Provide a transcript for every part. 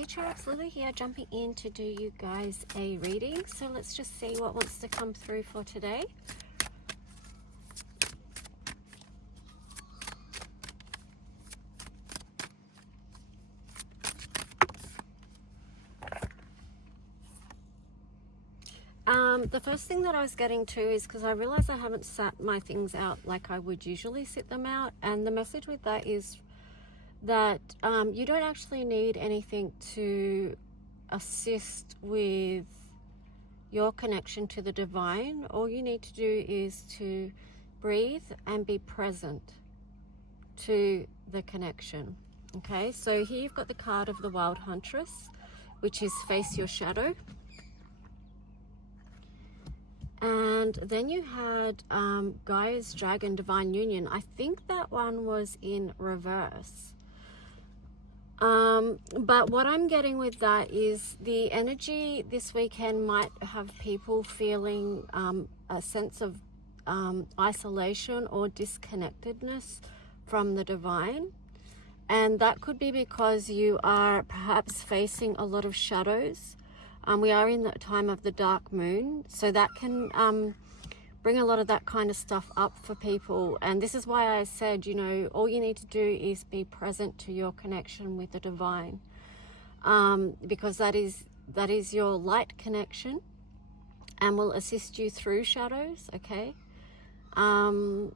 Hey Charles, Lily here, jumping in to do you guys a reading. So let's just see what wants to come through for today. The first thing that I was getting to is because I realized I haven't sat my things out like I would usually sit them out, and the message with that is that you don't actually need anything to assist with your connection to the divine. All you need to do is to breathe and be present to the connection. Okay, so here you've got the card of the Wild Huntress, which is face your shadow. And then you had Gaia's Dragon, Divine Union. I think that one was in reverse. But what I'm getting with that is the energy this weekend might have people feeling a sense of isolation or disconnectedness from the divine. And that could be because you are perhaps facing a lot of shadows. We are in the time of the dark moon, so that can bring a lot of that kind of stuff up for people. And this is why I said, you know, all you need to do is be present to your connection with the divine, because that is your light connection and will assist you through shadows. Okay, and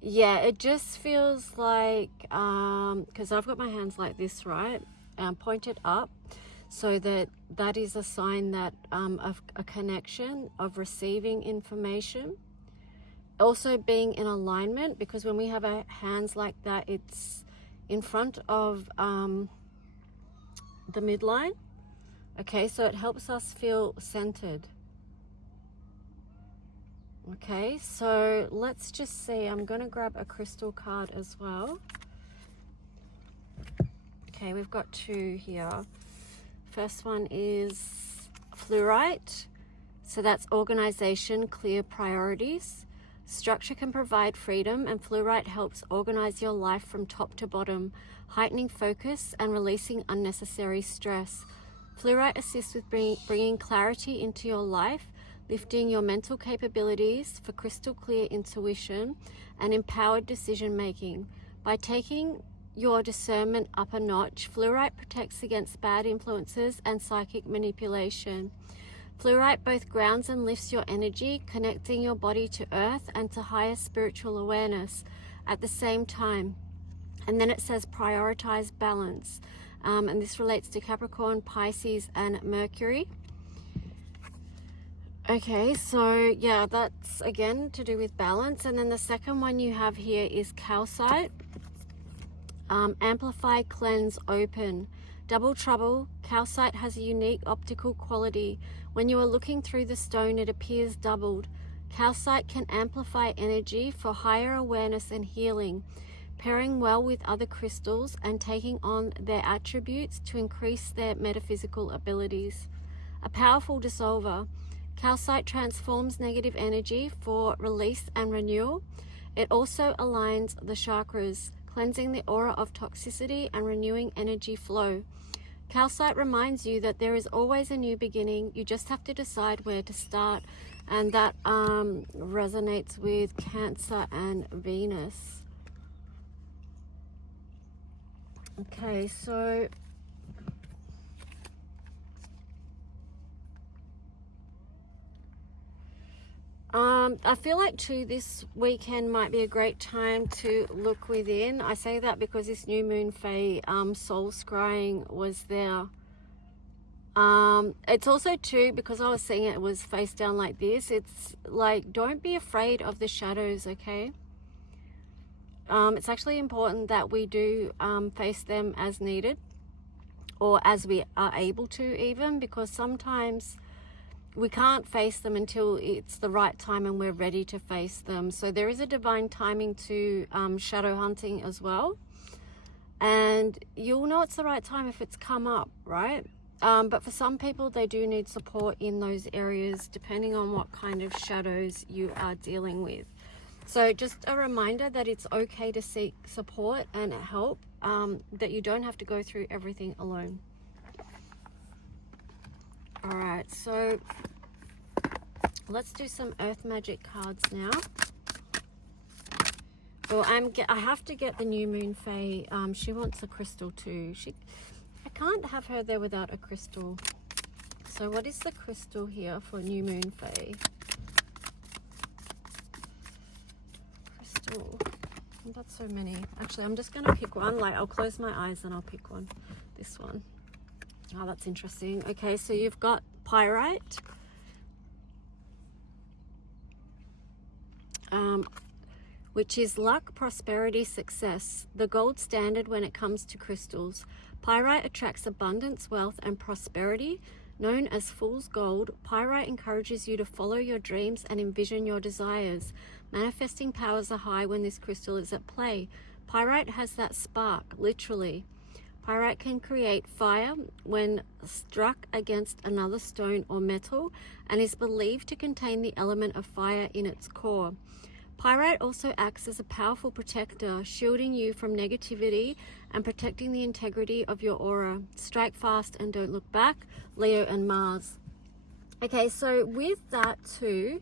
yeah, it just feels like, because I've got my hands like this, right, pointed up, so that is a sign that of a connection, of receiving information. Also being in alignment, because when we have our hands like that, it's in front of the midline. Okay, so it helps us feel centered. Okay, so let's just see. I'm going to grab a crystal card as well. Okay, we've got two here. First one is fluorite. So that's organization, clear priorities. Structure can provide freedom, and fluorite helps organize your life from top to bottom, heightening focus and releasing unnecessary stress. Fluorite assists with bringing clarity into your life, lifting your mental capabilities for crystal clear intuition and empowered decision making. By taking your discernment up a notch, fluorite protects against bad influences and psychic manipulation. Fluorite both grounds and lifts your energy, connecting your body to earth and to higher spiritual awareness at the same time. And then it says prioritize balance. And this relates to Capricorn, Pisces, and Mercury. Okay, so yeah, that's again to do with balance. And then the second one you have here is calcite. Amplify, cleanse, open. Double trouble. Calcite has a unique optical quality. When you are looking through the stone, it appears doubled. Calcite can amplify energy for higher awareness and healing, pairing well with other crystals and taking on their attributes to increase their metaphysical abilities. A powerful dissolver. Calcite transforms negative energy for release and renewal. It also aligns the chakras, cleansing the aura of toxicity and renewing energy flow. Calcite reminds you that there is always a new beginning. You just have to decide where to start. And that resonates with Cancer and Venus. Okay, so I feel like too this weekend might be a great time to look within. I say that because this new moon phase, soul scrying was there. It's also too, because I was seeing it was face down like this, it's like, don't be afraid of the shadows, okay? It's actually important that we do face them as needed, or as we are able to even, because sometimes we can't face them until it's the right time and we're ready to face them. So there is a divine timing to shadow hunting as well. And you'll know it's the right time if it's come up, right? But for some people, they do need support in those areas, depending on what kind of shadows you are dealing with. So just a reminder that it's okay to seek support and help, that you don't have to go through everything alone. All right, so let's do some earth magic cards now. Well, I have to get the new moon fae. She wants a crystal too. I can't have her there without a crystal. So what is the crystal here for new moon fae? Crystal. I've got so many. Actually, I'm just gonna pick one. Like, I'll close my eyes and I'll pick one. This one. Oh, that's interesting. Okay, so you've got pyrite. Which is luck, prosperity, success, the gold standard when it comes to crystals. Pyrite attracts abundance, wealth, and prosperity. Known as fool's gold, pyrite encourages you to follow your dreams and envision your desires. Manifesting powers are high when this crystal is at play. Pyrite has that spark, literally. Pyrite can create fire when struck against another stone or metal, and is believed to contain the element of fire in its core. Pyrite also acts as a powerful protector, shielding you from negativity and protecting the integrity of your aura. Strike fast and don't look back, Leo and Mars. Okay, so with that too,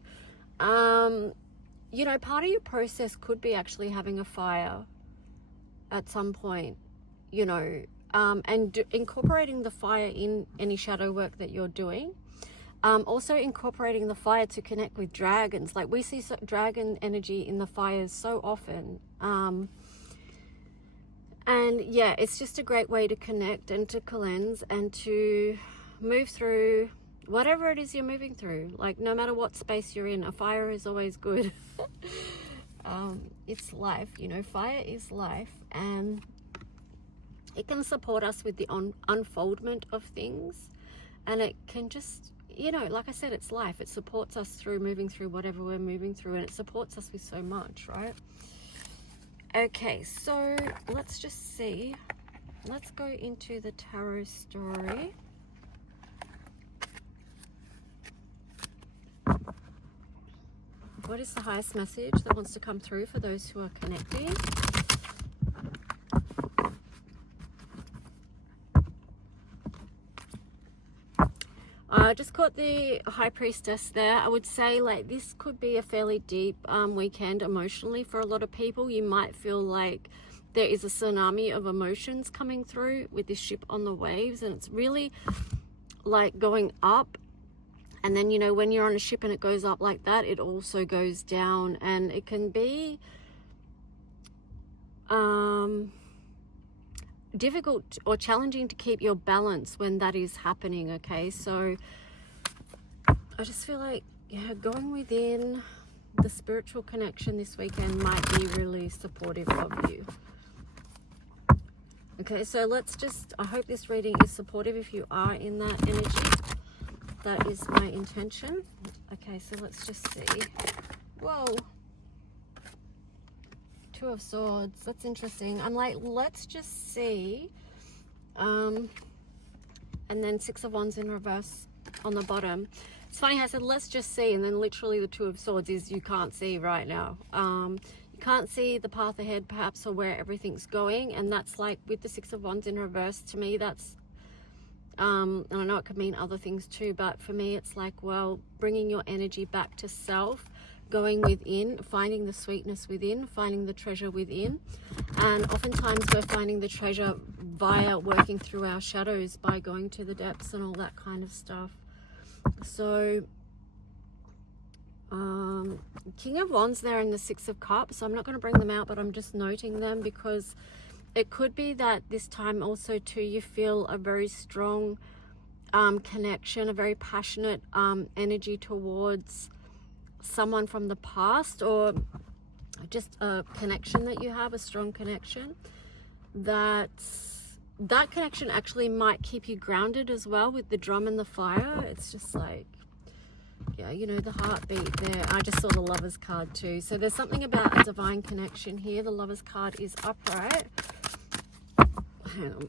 you know, part of your process could be actually having a fire at some point, you know, and incorporating the fire in any shadow work that you're doing. Also incorporating the fire to connect with dragons. Like, we see dragon energy in the fires so often. And yeah, it's just a great way to connect and to cleanse and to move through whatever it is you're moving through. Like, no matter what space you're in, a fire is always good. It's life, you know, fire is life, and it can support us with the unfoldment of things, and it can just, you know, like I said, it's life. It supports us through moving through whatever we're moving through, and it supports us with so much, right? Okay, so let's just see. Let's go into the tarot story. What is the highest message that wants to come through for those who are connecting? I just caught the High Priestess there. I would say, like, this could be a fairly deep weekend emotionally for a lot of people. You might feel like there is a tsunami of emotions coming through with this ship on the waves, and it's really like going up. And then, you know, when you're on a ship and it goes up like that, it also goes down, and it can be difficult or challenging to keep your balance when that is happening. Okay, so I just feel like, yeah, going within the spiritual connection this weekend might be really supportive of you. Okay, so let's just, I hope this reading is supportive if you are in that energy. That is my intention. Okay, so let's just see. Whoa. Two of Swords. That's interesting. I'm like, let's just see. And then Six of Wands in reverse on the bottom. It's funny how I said let's just see, and then literally the Two of Swords is you can't see right now. You can't see the path ahead perhaps, or where everything's going, and that's like with the Six of Wands in reverse, to me that's and I know it could mean other things too, but for me it's like, well, bringing your energy back to self, going within, finding the sweetness within, finding the treasure within. And oftentimes we're finding the treasure via working through our shadows, by going to the depths and all that kind of stuff. So King of Wands there and the Six of Cups, I'm not going to bring them out, but I'm just noting them because it could be that this time also too you feel a very strong connection, a very passionate energy towards someone from the past, or just a connection that you have, a strong connection. That connection actually might keep you grounded as well with the drum and the fire. It's just like, yeah, you know, the heartbeat there. I just saw the Lovers card too. So there's something about a divine connection here. The Lovers card is upright. Hang on.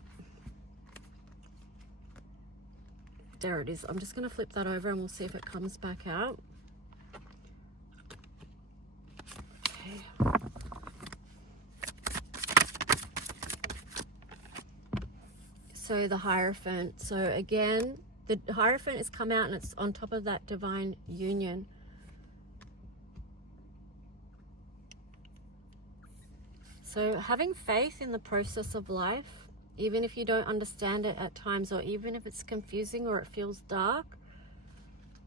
There it is. I'm just going to flip that over and we'll see if it comes back out. So the Hierophant. So again, the Hierophant has come out and it's on top of that divine union. So having faith in the process of life, even if you don't understand it at times, or even if it's confusing or it feels dark,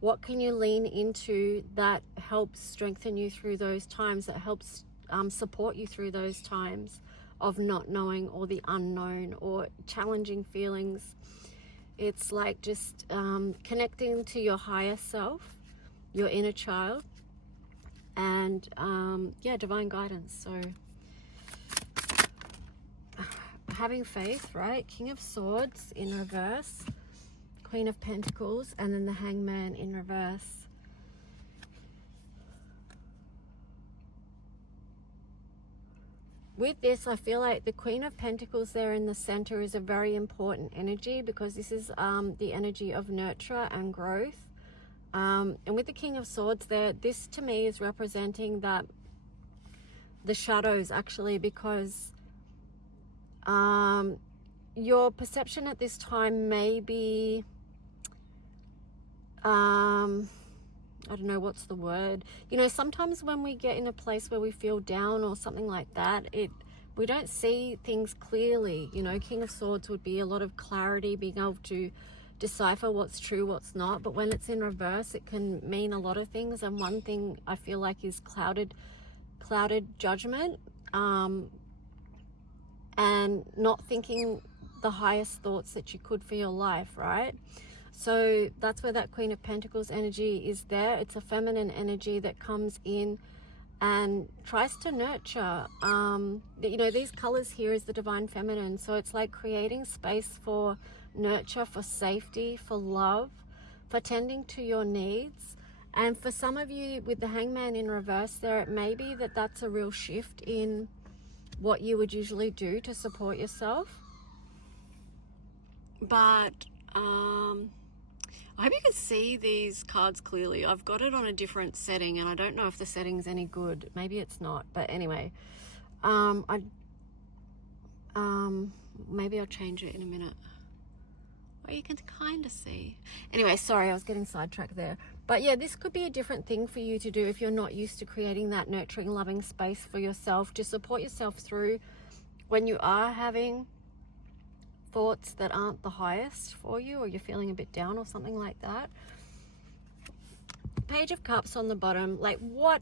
what can you lean into that helps strengthen you through those times, that helps support you through those times of not knowing or the unknown or challenging feelings? It's like just connecting to your higher self, your inner child, and yeah, divine guidance. So having faith, right? King of Swords in reverse, Queen of Pentacles, and then the Hangman in reverse. With this, I feel like the Queen of Pentacles there in the center is a very important energy, because this is the energy of nurture and growth. And with the King of Swords there, this to me is representing that the shadows, actually, because your perception at this time may be, I don't know what's the word. You know, sometimes when we get in a place where we feel down or something like that, we don't see things clearly. You know, King of Swords would be a lot of clarity, being able to decipher what's true, what's not. But when it's in reverse, it can mean a lot of things. And one thing I feel like is clouded judgment, and not thinking the highest thoughts that you could for your life, right? So that's where that Queen of Pentacles energy is there. It's a feminine energy that comes in and tries to nurture. You know, these colors here is the divine feminine. So it's like creating space for nurture, for safety, for love, for tending to your needs. And for some of you with the Hangman in reverse there, it may be that that's a real shift in what you would usually do to support yourself. But I hope you can see these cards clearly. I've got it on a different setting and I don't know if the setting's any good. Maybe it's not, but anyway, maybe I'll change it in a minute. Well, you can kind of see. Anyway, sorry, I was getting sidetracked there. But yeah, this could be a different thing for you to do if you're not used to creating that nurturing, loving space for yourself, to support yourself through when you are having thoughts that aren't the highest for you, or you're feeling a bit down or something like that. Page of Cups on the bottom. Like, what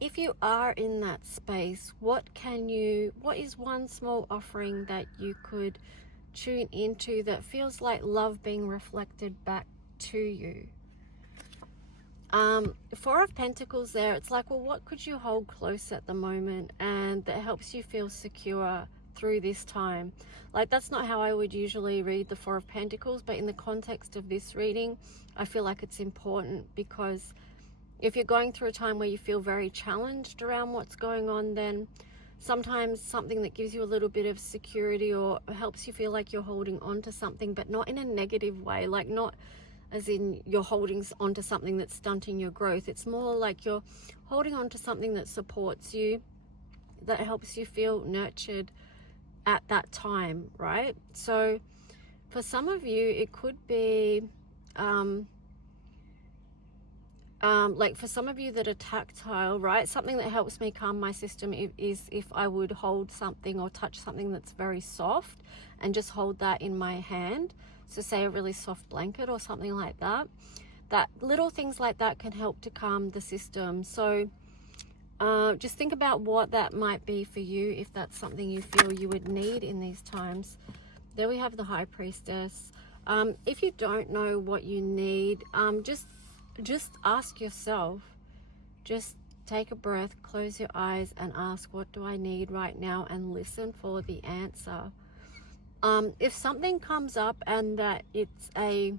if you are in that space, what is one small offering that you could tune into that feels like love being reflected back to you? Four of Pentacles there, it's like, well, what could you hold close at the moment and that helps you feel secure through this time? Like, that's not how I would usually read the Four of Pentacles, but in the context of this reading, I feel like it's important, because if you're going through a time where you feel very challenged around what's going on, then sometimes something that gives you a little bit of security or helps you feel like you're holding on to something, but not in a negative way, like not as in you're holding on to something that's stunting your growth. It's more like you're holding on to something that supports you, that helps you feel nurtured at that time, right? So for some of you, it could be like for some of you that are tactile, right? Something that helps me calm my system is if I would hold something or touch something that's very soft and just hold that in my hand. So say a really soft blanket or something like that. That little things like that can help to calm the system. So just think about what that might be for you, if that's something you feel you would need in these times. There we have the High Priestess. If you don't know what you need, just ask yourself. Just take a breath, close your eyes and ask, what do I need right now? And listen for the answer. If something comes up and that it's a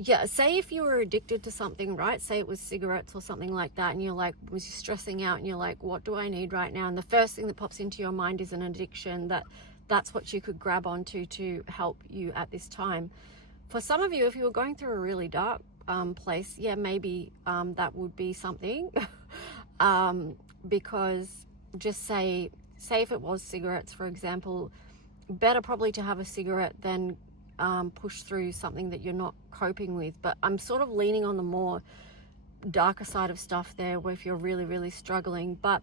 yeah, say if you were addicted to something, right? Say it was cigarettes or something like that, and you're like, was you stressing out and you're like, what do I need right now? And the first thing that pops into your mind is an addiction. That's what you could grab onto to help you at this time. For some of you, if you were going through a really dark place, yeah, maybe that would be something. Because just say if it was cigarettes, for example, better probably to have a cigarette than push through something that you're not coping with. But I'm sort of leaning on the more darker side of stuff there, where if you're really, really struggling. But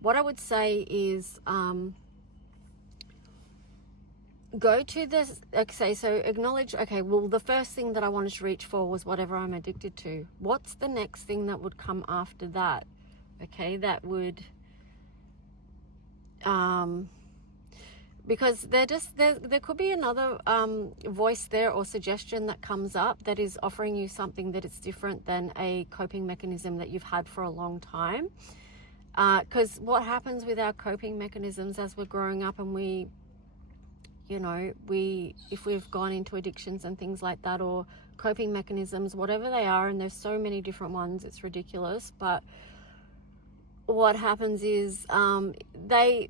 what I would say is go to this, okay, so acknowledge, okay, well, the first thing that I wanted to reach for was whatever I'm addicted to. What's the next thing that would come after that? Okay, that would because there could be another voice there or suggestion that comes up that is offering you something that is different than a coping mechanism that you've had for a long time. Because what happens with our coping mechanisms as we're growing up, and if we've gone into addictions and things like that, or coping mechanisms, whatever they are, and there's so many different ones, it's ridiculous. But what happens is they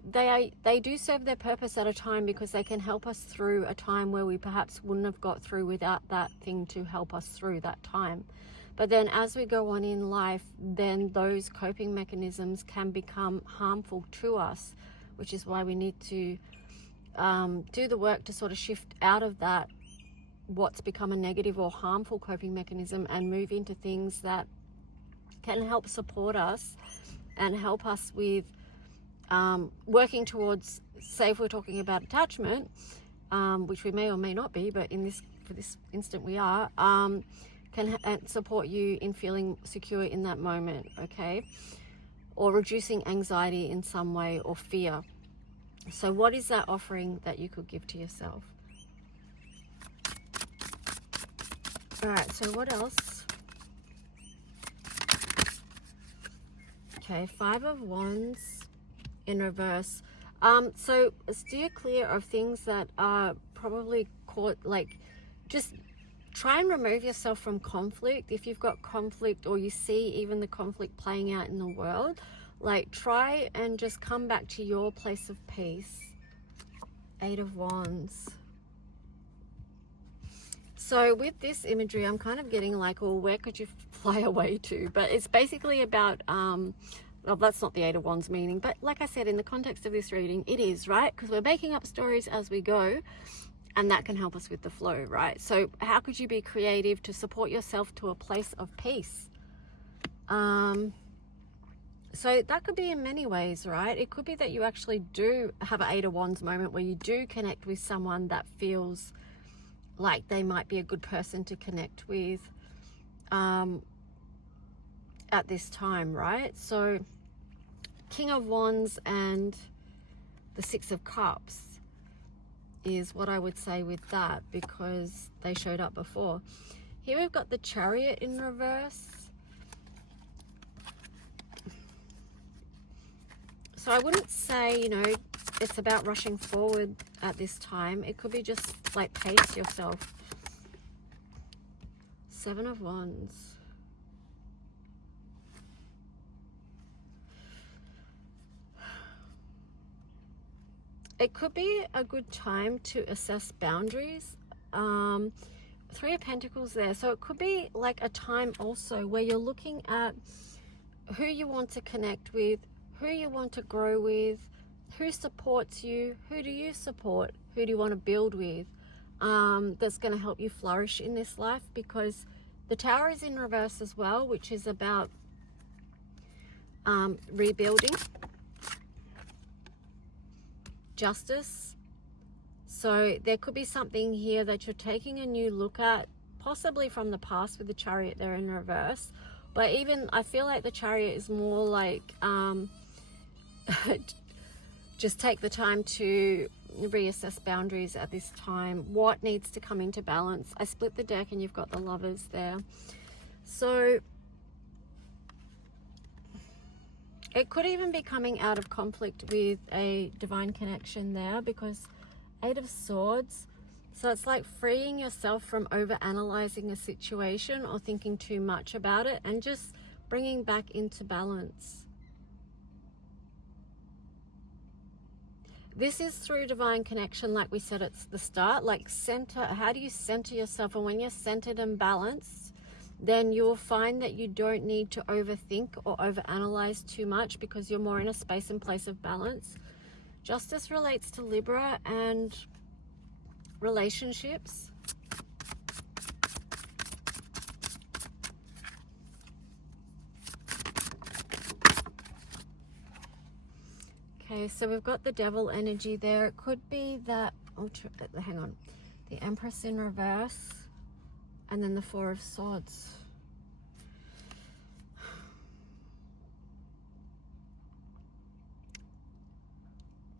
do serve their purpose at a time, because they can help us through a time where we perhaps wouldn't have got through without that thing to help us through that time. But then as we go on in life, then those coping mechanisms can become harmful to us, which is why we need to do the work to sort of shift out of that, what's become a negative or harmful coping mechanism, and move into things that can help support us and help us with working towards, say if we're talking about attachment, which we may or may not be, but for this instant we are, can support you in feeling secure in that moment, okay? Or reducing anxiety in some way, or fear. So what is that offering that you could give to yourself? All right, so what else? Okay, 5 of Wands in reverse. So steer clear of things that are probably caught, like, just try and remove yourself from conflict. If you've got conflict, or you see even the conflict playing out in the world, like, try and just come back to your place of peace. 8 of Wands. So with this imagery, I'm kind of getting like, well, where could you fly away to? But it's basically about, well, that's not the 8 of Wands meaning, but like I said, in the context of this reading, it is, right? Because we're making up stories as we go, and that can help us with the flow, right? So how could you be creative to support yourself to a place of peace? So that could be in many ways, right? It could be that you actually do have an 8 of Wands moment where you do connect with someone that feels like they might be a good person to connect with at this time, right? So King of Wands and the 6 of Cups is what I would say with that, because they showed up before. Here we've got the Chariot in reverse. So I wouldn't say, it's about rushing forward at this time. It could be just like pace yourself. 7 of Wands. It could be a good time to assess boundaries. 3 of Pentacles there. So it could be like a time also where you're looking at who you want to connect with, who you want to grow with, who supports you, who do you support, who do you want to build with, that's going to help you flourish in this life. Because the Tower is in reverse as well, which is about rebuilding, justice. So there could be something here that you're taking a new look at, possibly from the past with the Chariot there in reverse. But even I feel like the Chariot is more like just take the time to reassess boundaries at this time. What needs to come into balance? I split the deck and you've got the Lovers there. So it could even be coming out of conflict with a divine connection there, because 8 of Swords. So it's like freeing yourself from over-analyzing a situation or thinking too much about it, and just bringing back into balance. This is through divine connection, like we said at the start, like center. How do you center yourself? And when you're centered and balanced, then you'll find that you don't need to overthink or overanalyze too much because you're more in a space and place of balance. Justice relates to Libra and relationships. Okay, so we've got the Devil energy there. It could be that, hang on, the Empress in reverse, and then the Four of Swords.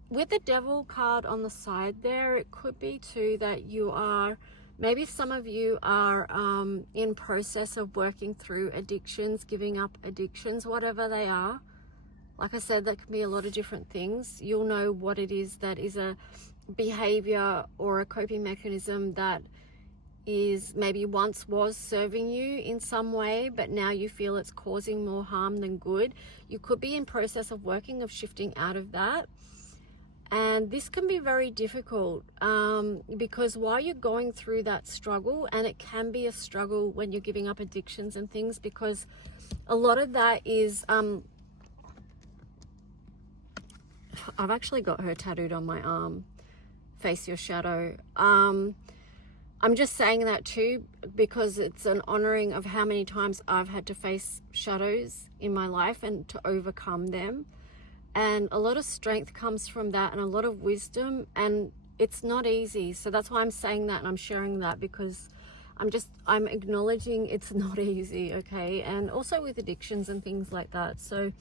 With the Devil card on the side there, it could be too that you are, maybe some of you are in process of working through addictions, giving up addictions, whatever they are. Like I said, that can be a lot of different things. You'll know what it is that is a behavior or a coping mechanism that is maybe once was serving you in some way, but now you feel it's causing more harm than good. You could be in process of working, of shifting out of that. And this can be very difficult because while you're going through that struggle, and it can be a struggle when you're giving up addictions and things, because a lot of that is, I've actually got her tattooed on my arm, Face Your Shadow. I'm just saying that too because it's an honoring of how many times I've had to face shadows in my life and to overcome them. And a lot of strength comes from that, and a lot of wisdom, and it's not easy. So that's why I'm saying that, and I'm sharing that because I'm acknowledging it's not easy, okay? And also with addictions and things like that. So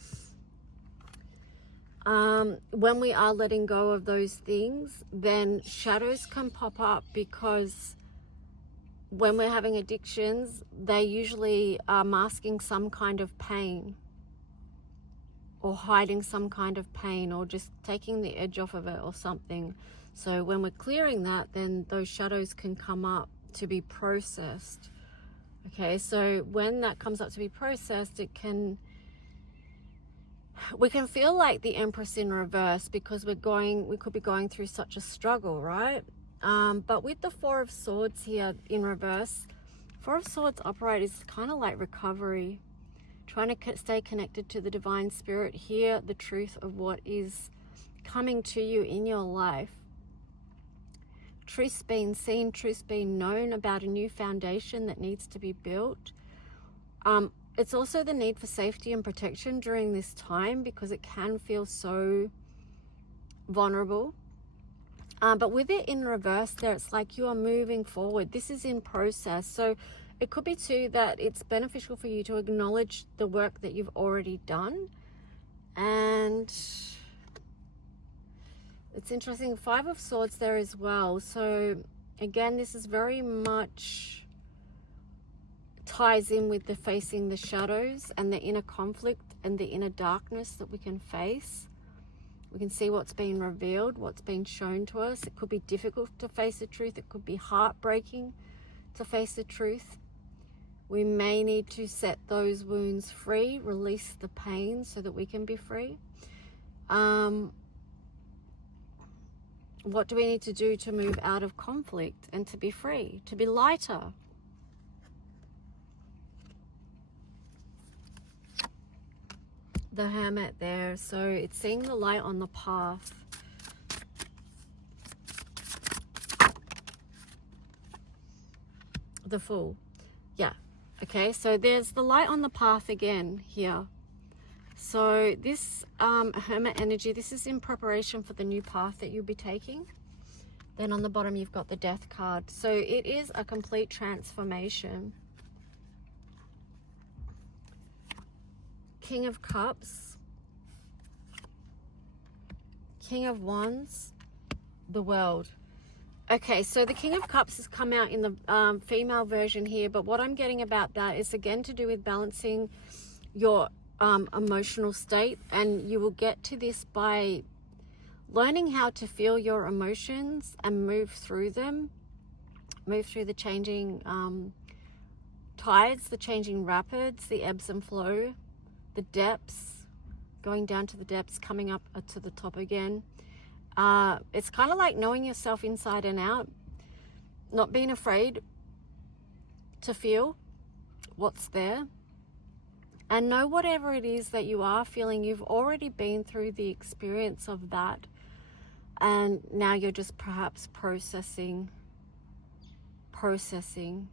when we are letting go of those things, then shadows can pop up, because when we're having addictions, they usually are masking some kind of pain or hiding some kind of pain or just taking the edge off of it or something. So when we're clearing that, then those shadows can come up to be processed. Okay, so when that comes up to be processed, we can feel like the Empress in reverse because we could be going through such a struggle, right? But with the Four of Swords here in reverse, Four of Swords upright is kind of like recovery, trying to stay connected to the divine spirit, hear the truth of what is coming to you in your life. Truth's being seen, truth's being known about a new foundation that needs to be built. It's also the need for safety and protection during this time because it can feel so vulnerable. But with it in reverse there, it's like you are moving forward. This is in process. So it could be too that it's beneficial for you to acknowledge the work that you've already done. And it's interesting, Five of Swords there as well. So again, this is very much ties in with the facing the shadows and the inner conflict and the inner darkness that we can face. We can see what's being revealed, what's being shown to us. It could be difficult to face the truth. It could be heartbreaking to face the truth. We may need to set those wounds free, release the pain so that we can be free. What do we need to do to move out of conflict and to be free, to be lighter? The Hermit there, so it's seeing the light on the path. The Fool, yeah. Okay, so there's the light on the path again here. So this Hermit energy, this is in preparation for the new path that you'll be taking. Then on the bottom you've got the Death card. So it is a complete transformation. King of Cups, King of Wands, the World. Okay, so the King of Cups has come out in the female version here, but what I'm getting about that is again to do with balancing your emotional state, and you will get to this by learning how to feel your emotions and move through them, move through the changing tides, the changing rapids, the ebbs and flow, the depths, going down to the depths, coming up to the top again. It's kind of like knowing yourself inside and out, not being afraid to feel what's there. And know whatever it is that you are feeling, you've already been through the experience of that. And now you're just perhaps processing,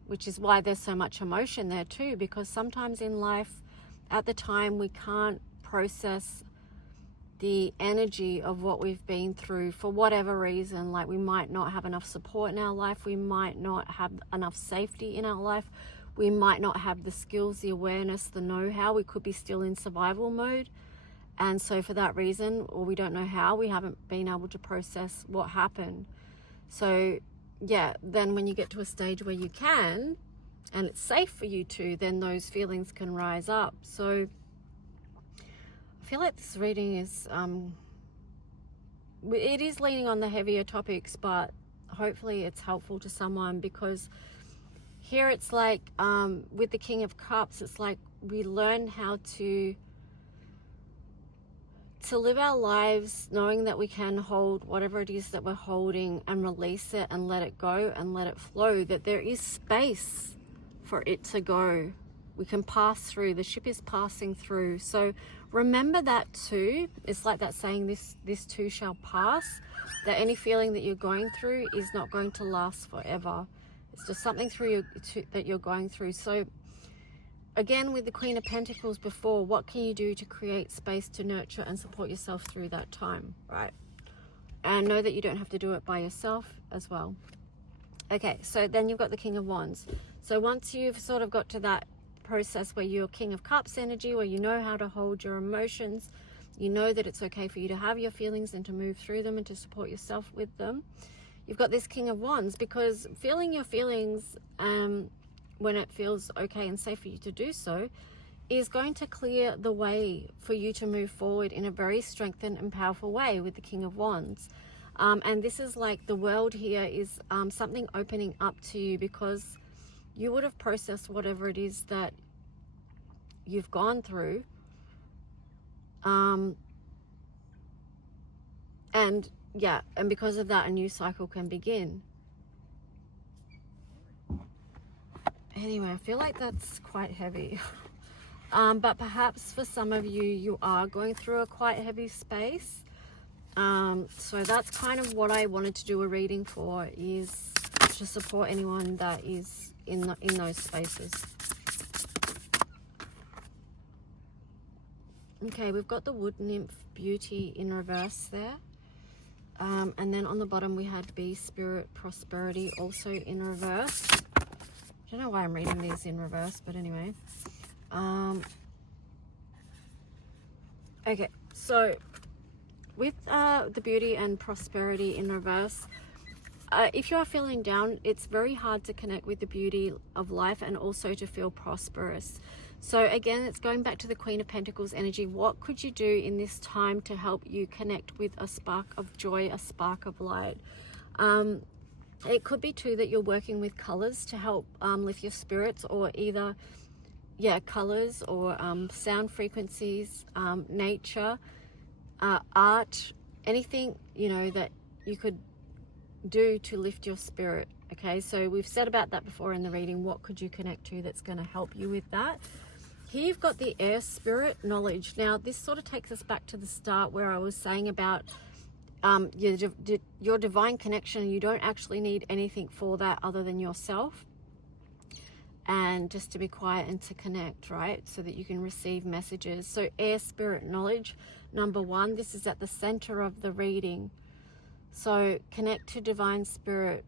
which is why there's so much emotion there too, because sometimes in life, at the time, we can't process the energy of what we've been through for whatever reason. Like, we might not have enough support in our life, we might not have enough safety in our life, we might not have the skills, the awareness, the know-how. We could be still in survival mode, and so for that reason, or we don't know how, we haven't been able to process what happened. So yeah, then when you get to a stage where you can, and it's safe for you to, then those feelings can rise up. So I feel like this reading is it is leaning on the heavier topics, but hopefully it's helpful to someone, because here it's like with the King of Cups, it's like we learn how to live our lives knowing that we can hold whatever it is that we're holding and release it and let it go and let it flow, that there is space for it to go. We can pass through. The ship is passing through. So remember that too. It's like that saying, this too shall pass, that any feeling that you're going through is not going to last forever. It's just something that you're going through. So again, with the Queen of Pentacles before, what can you do to create space to nurture and support yourself through that time, right? And know that you don't have to do it by yourself as well. Okay, so then you've got the King of Wands. So once you've sort of got to that process where you're King of Cups energy, where you know how to hold your emotions, you know that it's okay for you to have your feelings and to move through them and to support yourself with them. You've got this King of Wands, because feeling your feelings when it feels okay and safe for you to do so is going to clear the way for you to move forward in a very strengthened and powerful way with the King of Wands. And this is like the world here is something opening up to you, because you would have processed whatever it is that you've gone through. And yeah, and because of that, a new cycle can begin. Anyway, I feel like that's quite heavy. But perhaps for some of you, you are going through a quite heavy space. So that's kind of what I wanted to do a reading for, is to support anyone that is in those spaces. Okay, we've got the Wood Nymph Beauty in reverse there. And then on the bottom we had Bee Spirit Prosperity also in reverse. I don't know why I'm reading these in reverse, but anyway. Okay, so with the Beauty and Prosperity in reverse, if you are feeling down, it's very hard to connect with the beauty of life and also to feel prosperous. So again, it's going back to the Queen of Pentacles energy. What could you do in this time to help you connect with a spark of joy, a spark of light? It could be too that you're working with colors to help lift your spirits, or either colors or sound frequencies, nature, art, anything, you know, that you could do to lift your spirit. Okay, so we've said about that before in the reading. What could you connect to that's going to help you with that? Here you've got the Air Spirit Knowledge. Now this sort of takes us back to the start where I was saying about your divine connection. You don't actually need anything for that other than yourself, and just to be quiet and to connect, right? So that you can receive messages. So Air Spirit Knowledge, number 1, this is at the center of the reading. So connect to divine spirit.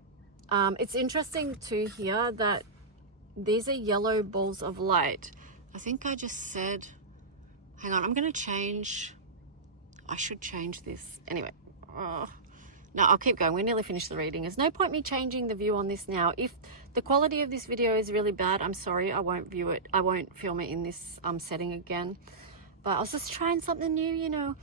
It's interesting to hear that these are yellow balls of light. I think I just said, hang on, I'm going to change. I should change this. Anyway, no, I'll keep going. We're nearly finished the reading. There's no point me changing the view on this now. If the quality of this video is really bad, I'm sorry, I won't view it. I won't film it in this setting again. But I was just trying something new, you know.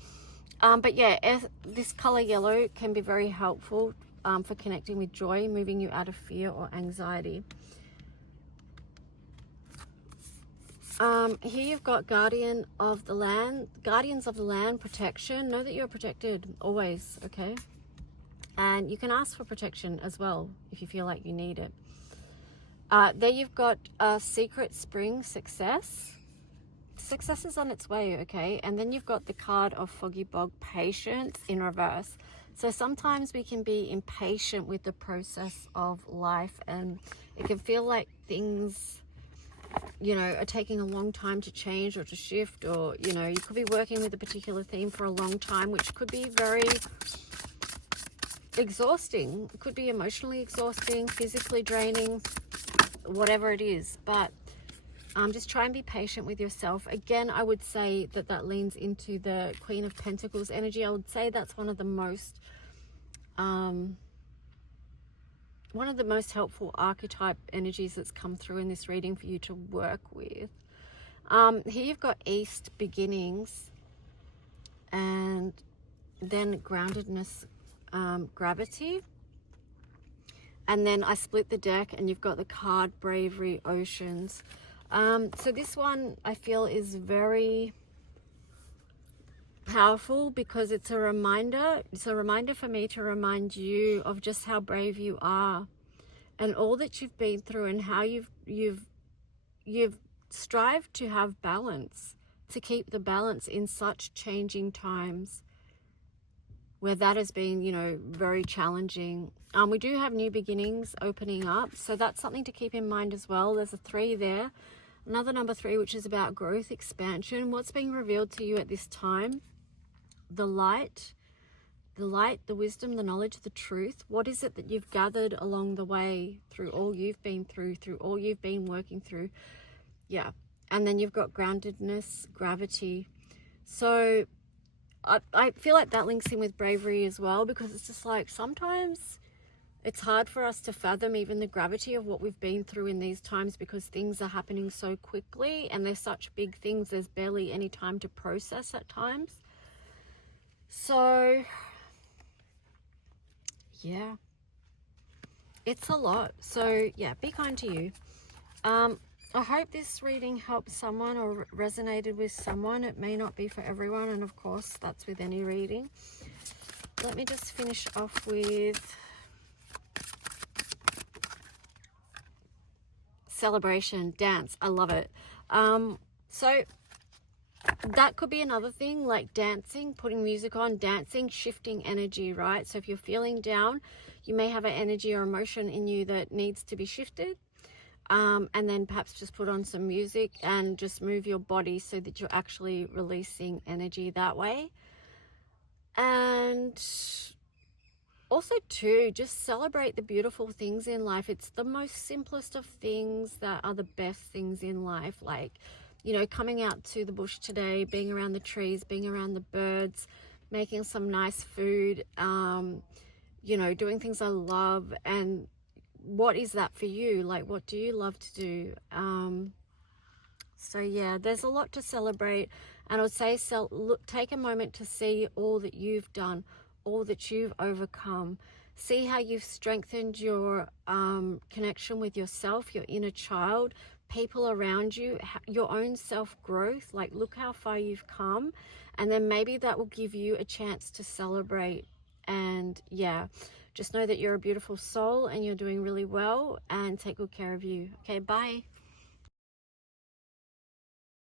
But yeah, this color yellow can be very helpful for connecting with joy, moving you out of fear or anxiety. Here you've got Guardians of the Land protection. Know that you're protected always, okay? And you can ask for protection as well if you feel like you need it. There you've got a secret spring success. Success is on its way, okay? And then you've got the card of foggy bog, patience in reverse. So sometimes we can be impatient with the process of life, and it can feel like things, you know, are taking a long time to change or to shift, or, you know, you could be working with a particular theme for a long time, which could be very exhausting. It could be emotionally exhausting, physically draining, whatever it is. But just try and be patient with yourself. Again, I would say that that leans into the Queen of Pentacles energy. I would say that's one of the most helpful archetype energies that's come through in this reading for you to work with. Here you've got East beginnings, and then groundedness, gravity, and then I split the deck and you've got the card bravery, oceans. So this one I feel is very powerful because it's a reminder. It's a reminder for me to remind you of just how brave you are and all that you've been through, and how you've strived to have balance, to keep the balance in such changing times where that has been, you know, very challenging. We do have new beginnings opening up, so that's something to keep in mind as well. There's a 3 there, another number 3, which is about growth, expansion. What's being revealed to you at this time? The light, the wisdom, the knowledge, the truth. What is it that you've gathered along the way through all you've been through all you've been working through? Yeah. And then you've got groundedness, gravity. So I feel like that links in with bravery as well, because it's just like sometimes it's hard for us to fathom even the gravity of what we've been through in these times, because things are happening so quickly and they're such big things. There's barely any time to process at times. So yeah, it's a lot. So yeah, be kind to you. I hope this reading helped someone or resonated with someone. It may not be for everyone, and of course that's with any reading. Let me just finish off with celebration, dance. I love it. So that could be another thing, like dancing, putting music on, dancing, shifting energy, right? So if you're feeling down, you may have an energy or emotion in you that needs to be shifted. And then perhaps just put on some music and just move your body so that you're actually releasing energy that way. And also too, just celebrate the beautiful things in life. It's the most simplest of things that are the best things in life. Like, you know, coming out to the bush today, being around the trees, being around the birds, making some nice food, you know, doing things I love. And what is that for you? Like, what do you love to do? So yeah, there's a lot to celebrate. And I would say, take a moment to see all that you've done, all that you've overcome. See how you've strengthened your connection with yourself, your inner child, people around you, your own self-growth. Like, look how far you've come. And then maybe that will give you a chance to celebrate. And yeah, just know that you're a beautiful soul and you're doing really well, and take good care of you. Okay, bye.